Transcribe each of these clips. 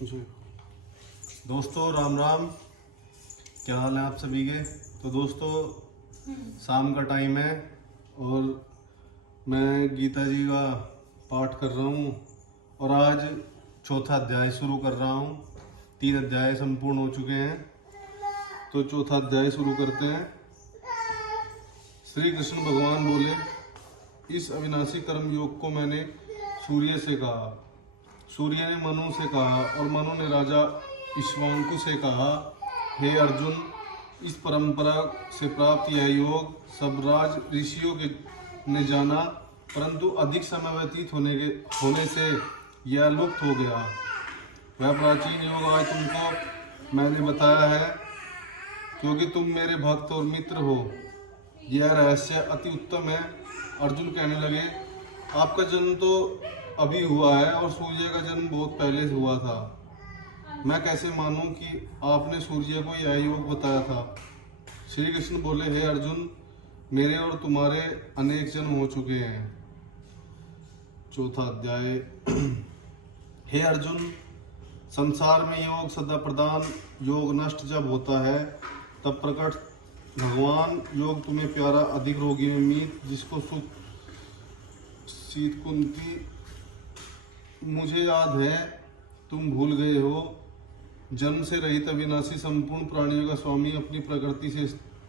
जी दोस्तों, राम राम। क्या हाल है आप सभी के। तो दोस्तों, शाम का टाइम है और मैं गीता जी का पाठ कर रहा हूँ और आज चौथा अध्याय शुरू कर रहा हूँ। 3 अध्याय संपूर्ण हो चुके हैं, तो चौथा अध्याय शुरू करते हैं। श्री कृष्ण भगवान बोले, इस अविनाशी कर्म योग को मैंने सूर्य से कहा, सूर्य ने मनु से कहा और मनु ने राजा इक्ष्वाकु से कहा, हे अर्जुन, इस परंपरा से प्राप्त यह योग सब राज ऋषियों के ने जाना, परंतु अधिक समय व्यतीत होने से यह लुप्त हो गया। वह प्राचीन योग आज तुमको मैंने बताया है, क्योंकि तुम मेरे भक्त और मित्र हो। यह रहस्य अति उत्तम है। अर्जुन कहने लगे, आपका जन्म तो अभी हुआ है और सूर्य का जन्म बहुत पहले से हुआ था। मैं कैसे मानूं कि आपने सूर्य को यह योग बताया था। श्री कृष्ण बोले, हे अर्जुन, मेरे और तुम्हारे अनेक जन्म हो चुके हैं। चौथा अध्याय। हे अर्जुन, संसार में योग सदा प्रधान, योग नष्ट जब होता है तब प्रकट भगवान योग तुम्हें प्यारा, अधिक रोगी में मीत, जिसको सुख शीत कुंती। मुझे याद है, तुम भूल गए हो। जन्म से रहित अविनाशी संपूर्ण प्राणियों का स्वामी अपनी प्रकृति से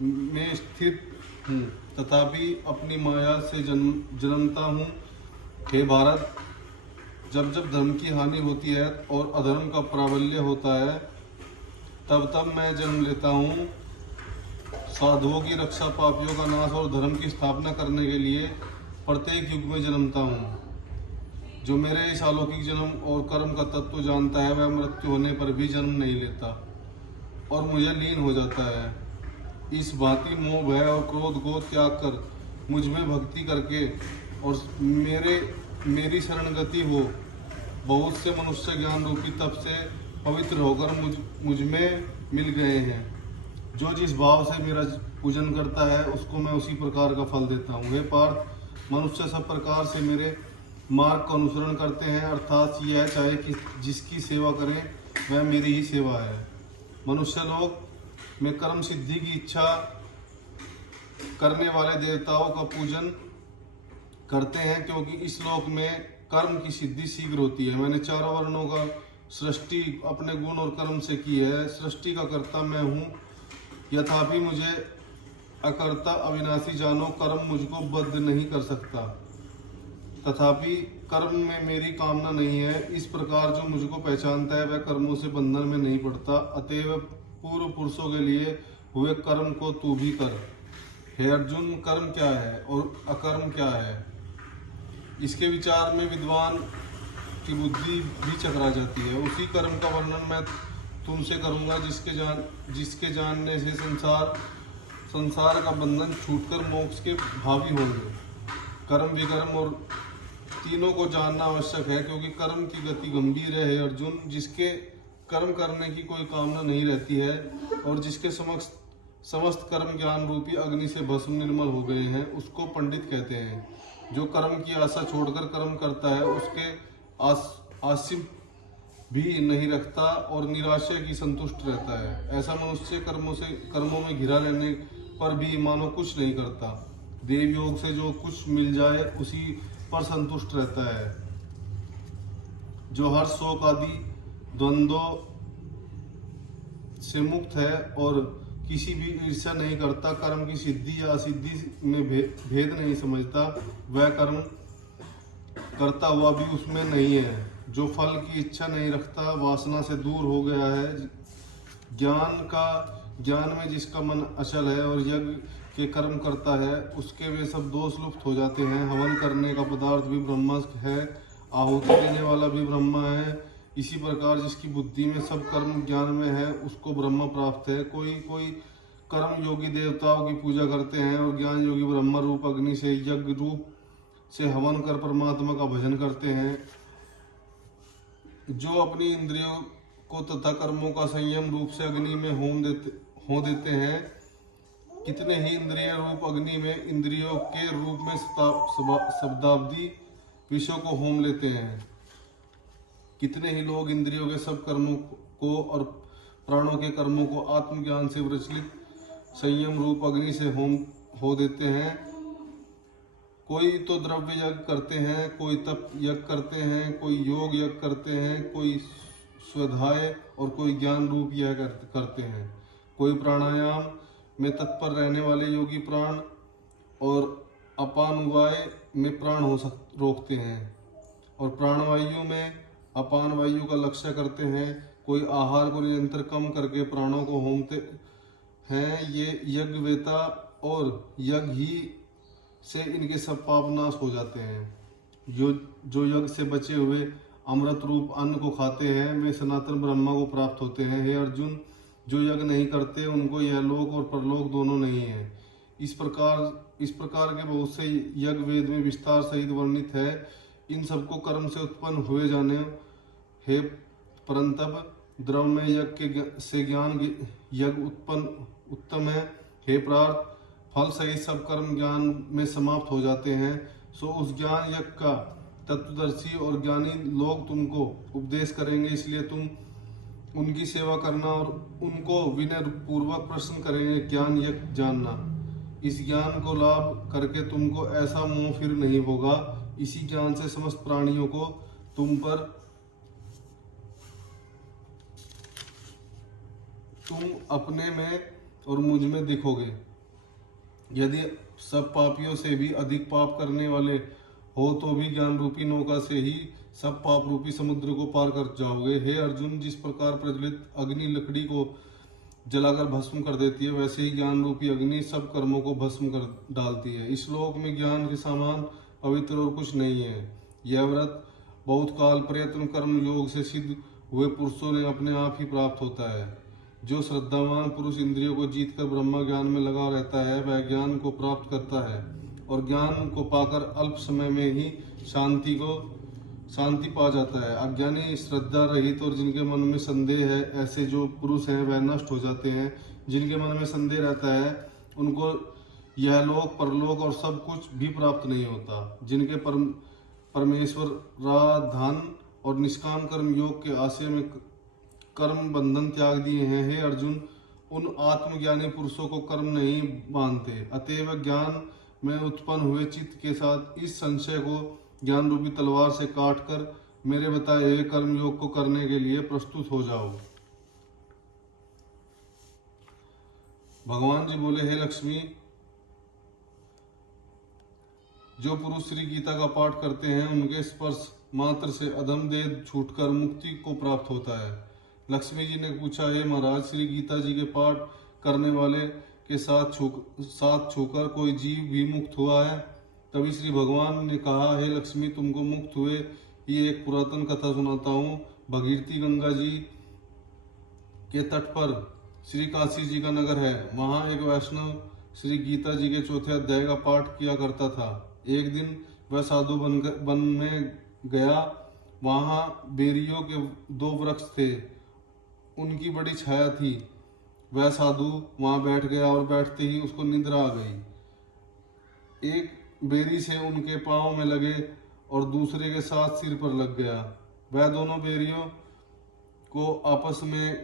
में स्थित हूँ, तथापि अपनी माया से जन्मता हूँ। हे भारत, जब जब धर्म की हानि होती है और अधर्म का प्राबल्य होता है, तब तब मैं जन्म लेता हूँ। साधुओं की रक्षा, पापियों का नाश और धर्म की स्थापना करने के लिए प्रत्येक युग में जन्मता हूँ। जो मेरे इस अलौकिक जन्म और कर्म का तत्व जानता है, वह मृत्यु होने पर भी जन्म नहीं लेता और मुझे लीन हो जाता है। इस भांति मोह, भय और क्रोध को त्याग कर मुझ में भक्ति करके और मेरी शरणगति हो, बहुत से मनुष्य ज्ञान रूपी तप से पवित्र होकर मुझ में मिल गए हैं। जो जिस भाव से मेरा पूजन करता है, उसको मैं उसी प्रकार का फल देता हूँ। हे पार्थ, मनुष्य सब प्रकार से मेरे मार्ग का अनुसरण करते हैं, अर्थात यह चाहे कि जिसकी सेवा करें वह मेरी ही सेवा है। मनुष्य लोग में कर्म सिद्धि की इच्छा करने वाले देवताओं का पूजन करते हैं, क्योंकि इस लोक में कर्म की सिद्धि शीघ्र होती है। मैंने चारों वर्णों का सृष्टि अपने गुण और कर्म से की है। सृष्टि का कर्ता मैं हूँ, यथापि मुझे अकर्ता अविनाशी जानो। कर्म मुझको बद्ध नहीं कर सकता, तथापि कर्म में मेरी कामना नहीं है। इस प्रकार जो मुझको पहचानता है, वह कर्मों से बंधन में नहीं पड़ता। अतएव पूर्व पुरुषों के लिए हुए कर्म को तू भी कर। हे अर्जुन, कर्म क्या है और अकर्म क्या है, इसके विचार में विद्वान की बुद्धि भी चकरा जाती है। उसी कर्म का वर्णन मैं तुमसे करूंगा जिसके जानने से संसार का बंधन छूटकर मोक्ष के भावी होंगे। कर्म, विकर्म और तीनों को जानना आवश्यक है, क्योंकि कर्म की गति गंभीर है। हे अर्जुन, जिसके कर्म करने की कोई कामना नहीं रहती है और जिसके समस्त कर्म ज्ञान रूपी अग्नि से भस्म निर्मल हो गए हैं, उसको पंडित कहते हैं। जो कर्म की आशा छोड़कर कर्म करता है, उसके आसिम भी नहीं रखता और निराशय की संतुष्ट रहता है। ऐसा मनुष्य कर्मों में घिरा रहने पर भी मानो कुछ नहीं करता। देव योग से जो कुछ मिल जाए उसी पर संतुष्ट रहता है। जो हर शोक आदि द्वंद्वों से मुक्त है और किसी भी ईर्ष्या नहीं करता, कर्म की सिद्धि या असिद्धि में भेद नहीं समझता, वह कर्म करता हुआ भी उसमें नहीं है। जो फल की इच्छा नहीं रखता, वासना से दूर हो गया है, ज्ञान में जिसका मन अचल है और यज्ञ के कर्म करता है, उसके वे सब दोष लुप्त हो जाते हैं। हवन करने का पदार्थ भी ब्रह्मा है, आहुति देने वाला भी ब्रह्मा है। इसी प्रकार जिसकी बुद्धि में सब कर्म ज्ञान में है, उसको ब्रह्म प्राप्त है। कोई कर्म योगी देवताओं की पूजा करते हैं और ज्ञान योगी ब्रह्म रूप अग्नि से यज्ञ रूप से हवन कर परमात्मा का भजन करते हैं। जो अपनी इंद्रियों को तथा कर्मों का संयम रूप से अग्नि में हो देते हैं, कितने ही इंद्रिय रूप अग्नि में इंद्रियों के रूप में शब्दावधि विषयों को होम लेते हैं। कितने ही लोग इंद्रियों के सब कर्मों को और प्राणों के कर्मों को आत्मज्ञान से प्रचलित संयम रूप अग्नि से होम हो देते हैं। कोई तो द्रव्य यज्ञ करते हैं, कोई तप यज्ञ करते हैं, कोई योग यज्ञ करते हैं, कोई स्वाध्याय और कोई ज्ञान रूप यज्ञ करते हैं। कोई प्राणायाम में तत्पर रहने वाले योगी प्राण और अपान वायु में प्राण रोकते हैं और प्राणवायु में अपान वायु का लक्ष्य करते हैं। कोई आहार को निरंतर कम करके प्राणों को होमते हैं। ये यज्ञ वेता और यज्ञ ही से इनके सब पाप नाश हो जाते हैं। जो यज्ञ से बचे हुए अमृत रूप अन्न को खाते हैं वे सनातन ब्रह्मा को प्राप्त होते हैं। हे अर्जुन, जो यज्ञ नहीं करते उनको यह लोक और परलोक दोनों नहीं है। इस प्रकार के बहुत से यज्ञ वेद में विस्तार सहित वर्णित है। इन सबको कर्म से उत्पन्न हुए जाने हे परंतप द्रव्य यज्ञ से ज्ञान यज्ञ उत्तम है। हे प्रार्थ, फल सहित सब कर्म ज्ञान में समाप्त हो जाते हैं। सो उस ज्ञान यज्ञ का तत्वदर्शी और ज्ञानी लोग तुमको उपदेश करेंगे, इसलिए तुम उनकी सेवा करना और उनको विनय पूर्वक प्रश्न करेंगे। ज्ञान यज्ञ जानना, इस ज्ञान को लाभ करके तुमको ऐसा मोह फिर नहीं होगा। इसी ज्ञान से समस्त प्राणियों को तुम अपने में और मुझ में दिखोगे। यदि सब पापियों से भी अधिक पाप करने वाले हो तो भी ज्ञान रूपी नौका से ही सब पाप रूपी समुद्र को पार कर जाओगे। हे अर्जुन, जिस प्रकार प्रज्वलित अग्नि लकड़ी को जलाकर भस्म कर देती है, वैसे ही ज्ञान रूपी अग्नि सब कर्मों को भस्म कर डालती है। इस श्लोक में ज्ञान के समान पवित्र और कुछ नहीं है। यह व्रत बहुत काल प्रयत्न कर्म योग से सिद्ध हुए पुरुषों ने अपने आप ही प्राप्त होता है। जो श्रद्धावान पुरुष इंद्रियों को जीतकर ब्रह्म ज्ञान में लगा रहता है वह ज्ञान को प्राप्त करता है और ज्ञान को पाकर अल्प समय में ही शांति पा जाता है। अज्ञानी, श्रद्धा रहित और जिनके मन में संदेह है, ऐसे जो पुरुष हैं वह नष्ट हो जाते हैं। जिनके मन में संदेह रहता है उनको यह लोक परलोक और सब कुछ भी प्राप्त नहीं होता। जिनके परमेश्वर राधान और निष्काम कर्म योग के आशय में कर्म बंधन त्याग दिए हैं। हे अर्जुन, उन आत्मज्ञानी पुरुषों को कर्म नहीं बांधते। अतएव ज्ञान में उत्पन्न हुए चित्त के साथ इस संशय को ज्ञान रूपी तलवार से काटकर मेरे बताए हुए कर्म योग को करने के लिए प्रस्तुत हो जाओ। भगवान जी बोले, हे लक्ष्मी, जो पुरुष श्री गीता का पाठ करते हैं उनके स्पर्श मात्र से अधम देह छूटकर मुक्ति को प्राप्त होता है। लक्ष्मी जी ने पूछा, हे महाराज, श्री गीता जी के पाठ करने वाले के साथ छूकर कोई जीव भी मुक्त हुआ है? तभी श्री भगवान ने कहा, हे लक्ष्मी, तुमको मुक्त हुए ये एक पुरातन कथा सुनाता हूँ। भगीरथी गंगा जी के तट पर श्री काशी जी का नगर है। वहाँ एक वैष्णव श्री गीता जी के चौथे अध्याय का पाठ किया करता था। एक दिन वह साधु वन में गया। वहाँ बेरियों के 2 वृक्ष थे, उनकी बड़ी छाया थी। वह साधु वहां बैठ गया और बैठते ही उसको निद्रा आ गई। एक बेरी से उनके पांव में लगे और दूसरे के साथ सिर पर लग गया। वह दोनों बेरियों को आपस में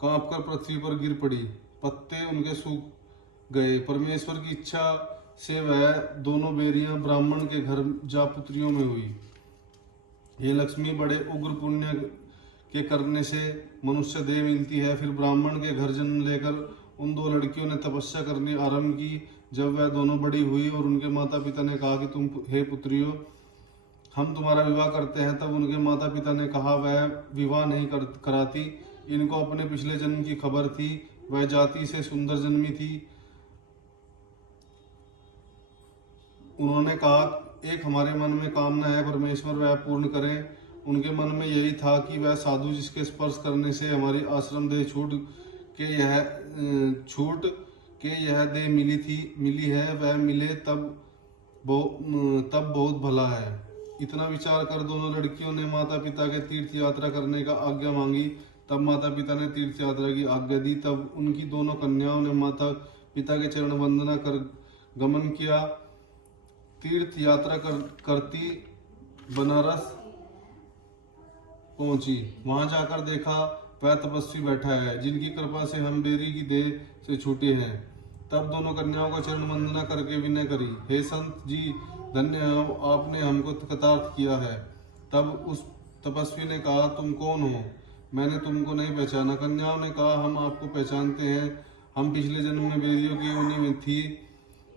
कांपकर पृथ्वी पर गिर पड़ी। पत्ते उनके सूख गए। परमेश्वर की इच्छा से वह दोनों बेरियां ब्राह्मण के घर जा पुत्रियों में हुई। ये लक्ष्मी, बड़े उग्र पुण्य के करने से मनुष्य देह मिलती है। फिर ब्राह्मण के घर जन्म लेकर उन 2 लड़कियों ने तपस्या करनी आरंभ की। जब वह दोनों बड़ी हुई और उनके माता पिता ने कहा कि तुम, हे पुत्रियों, हम तुम्हारा विवाह करते हैं, तब उनके माता पिता ने कहा, वह विवाह नहीं कराती। इनको अपने पिछले जन्म की खबर थी। वह जाति से सुंदर जन्मी थी। उन्होंने कहा, एक हमारे मन में कामना है, परमेश्वर वह पूर्ण करें। उनके मन में यही था कि वह साधु जिसके स्पर्श करने से हमारी आश्रम देह छूट के यह देह मिली है, वह मिले तब बहुत भला है। इतना विचार कर दोनों लड़कियों ने माता पिता के तीर्थ यात्रा करने का आज्ञा मांगी। तब माता पिता ने तीर्थ यात्रा की आज्ञा दी। तब उनकी दोनों कन्याओं ने माता पिता के चरण वंदना कर गमन किया। तीर्थ यात्रा करती बनारस पहुंची। वहां जाकर देखा वह तपस्वी बैठा है जिनकी कृपा से हम बेरी की देह से छूटे हैं। तब दोनों कन्याओं का चरण वंदना करके विनय करी, हे संत जी, धन्य हो, आपने हमको कृतार्थ किया है। तब उस तपस्वी ने कहा, तुम कौन हो? मैंने तुमको नहीं पहचाना। कन्याओं ने कहा, हम आपको पहचानते हैं, हम पिछले जन्म में बेरियों की योनि में थी।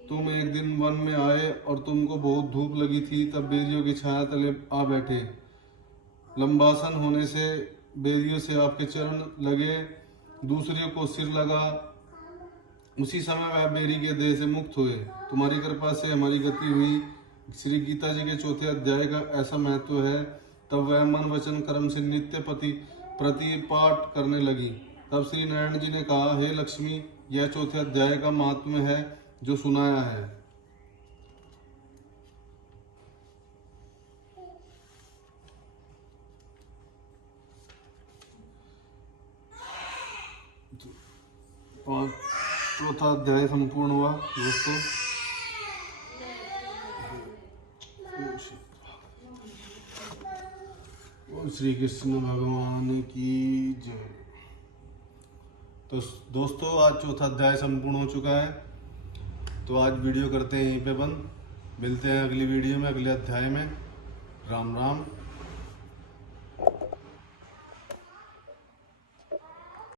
तुम एक दिन वन में आए और तुमको बहुत धूप लगी थी, तब बेरियों की छाया तले आ बैठे। लंबासन होने से बेरियों से आपके चरण लगे, दूसरियों को सिर लगा। उसी समय वह बेरी के देह से मुक्त हुए। तुम्हारी कृपा से हमारी गति हुई। श्री गीता जी के 4 अध्याय का ऐसा महत्व है। तब वह मन वचन कर्म से नित्य प्रतिपाठ करने लगी। तब श्री नारायण जी ने कहा, हे लक्ष्मी, यह 4 अध्याय का महात्म्य है जो सुनाया है। चौथा अध्याय संपूर्ण हुआ दोस्तों। श्री कृष्ण भगवान की जय। तो दोस्तों आज चौथा अध्याय संपूर्ण हो चुका है। तो आज वीडियो करते हैं यहीं पे बंद। मिलते हैं अगली वीडियो में, अगले अध्याय में। राम राम।